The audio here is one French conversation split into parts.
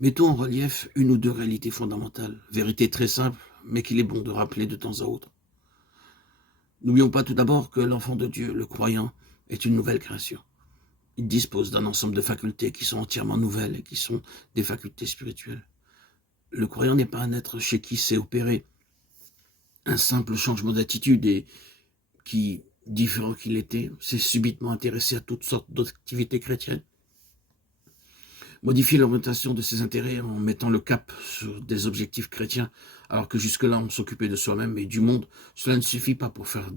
Mettons en relief une ou deux réalités fondamentales, vérités très simples, mais qu'il est bon de rappeler de temps à autre. N'oublions pas tout d'abord que l'enfant de Dieu, le croyant, est une nouvelle création. Il dispose d'un ensemble de facultés qui sont entièrement nouvelles et qui sont des facultés spirituelles. Le croyant n'est pas un être chez qui s'est opéré un simple changement d'attitude et qui, différent qu'il était, s'est subitement intéressé à toutes sortes d'activités chrétiennes. Modifier l'orientation de ses intérêts en mettant le cap sur des objectifs chrétiens, alors que jusque-là on s'occupait de soi-même et du monde, cela ne suffit pas pour faire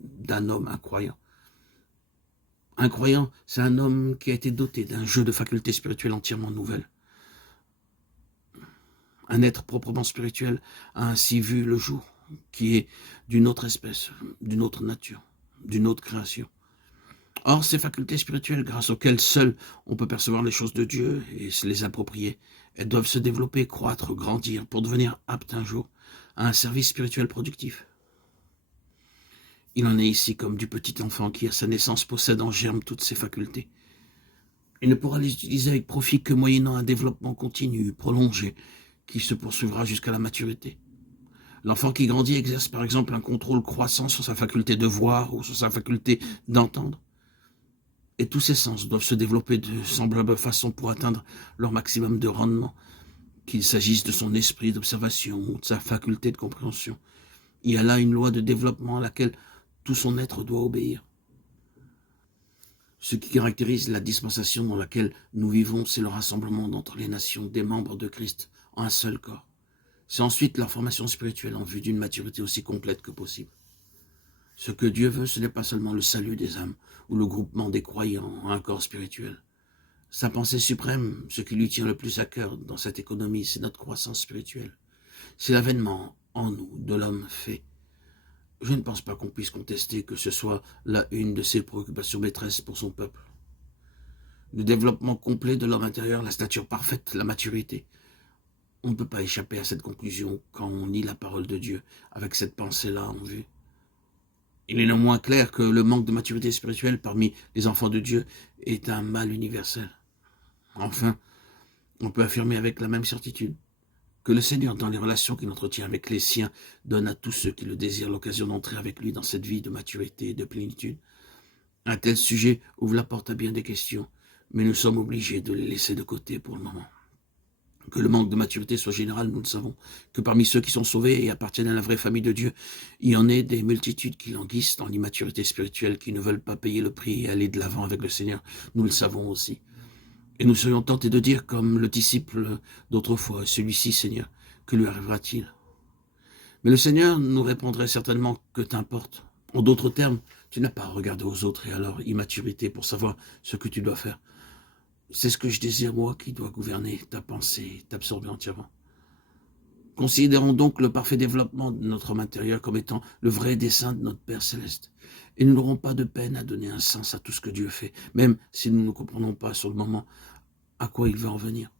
d'un homme un croyant. Un croyant, c'est un homme qui a été doté d'un jeu de facultés spirituelles entièrement nouvelles. Un être proprement spirituel a ainsi vu le jour, qui est d'une autre espèce, d'une autre nature, d'une autre création. Or, ces facultés spirituelles, grâce auxquelles seules on peut percevoir les choses de Dieu et se les approprier, elles doivent se développer, croître, grandir, pour devenir aptes un jour à un service spirituel productif. Il en est ici comme du petit enfant qui, à sa naissance, possède en germe toutes ses facultés. Il ne pourra les utiliser avec profit que moyennant un développement continu, prolongé, qui se poursuivra jusqu'à la maturité. L'enfant qui grandit exerce par exemple un contrôle croissant sur sa faculté de voir ou sur sa faculté d'entendre. Et tous ses sens doivent se développer de semblable façon pour atteindre leur maximum de rendement, qu'il s'agisse de son esprit d'observation ou de sa faculté de compréhension. Il y a là une loi de développement à laquelle tout son être doit obéir. Ce qui caractérise la dispensation dans laquelle nous vivons, c'est le rassemblement d'entre les nations des membres de Christ en un seul corps. C'est ensuite leur formation spirituelle en vue d'une maturité aussi complète que possible. Ce que Dieu veut, ce n'est pas seulement le salut des âmes ou le groupement des croyants en un corps spirituel. Sa pensée suprême, ce qui lui tient le plus à cœur dans cette économie, c'est notre croissance spirituelle. C'est l'avènement en nous de l'homme fait. Je ne pense pas qu'on puisse contester que ce soit là une de ses préoccupations maîtresses pour son peuple. Le développement complet de l'homme intérieur, la stature parfaite, la maturité. On ne peut pas échapper à cette conclusion quand on lit la parole de Dieu avec cette pensée-là en vue. Il est néanmoins clair que le manque de maturité spirituelle parmi les enfants de Dieu est un mal universel. Enfin, on peut affirmer avec la même certitude que le Seigneur, dans les relations qu'il entretient avec les siens, donne à tous ceux qui le désirent l'occasion d'entrer avec lui dans cette vie de maturité et de plénitude. Un tel sujet ouvre la porte à bien des questions, mais nous sommes obligés de les laisser de côté pour le moment. Que le manque de maturité soit général, nous le savons. Que parmi ceux qui sont sauvés et appartiennent à la vraie famille de Dieu, il y en ait des multitudes qui languissent dans l'immaturité spirituelle, qui ne veulent pas payer le prix et aller de l'avant avec le Seigneur. Nous le savons aussi. Et nous serions tentés de dire, comme le disciple d'autrefois, celui-ci, Seigneur, que lui arrivera-t-il? Mais le Seigneur nous répondrait certainement que t'importe. En d'autres termes, tu n'as pas à regarder aux autres et à leur immaturité pour savoir ce que tu dois faire. C'est ce que je désire, moi, qui doit gouverner ta pensée, t'absorber entièrement. Considérons donc le parfait développement de notre homme intérieur comme étant le vrai dessein de notre Père Céleste. Et nous n'aurons pas de peine à donner un sens à tout ce que Dieu fait, même si nous ne comprenons pas sur le moment à quoi il veut en venir.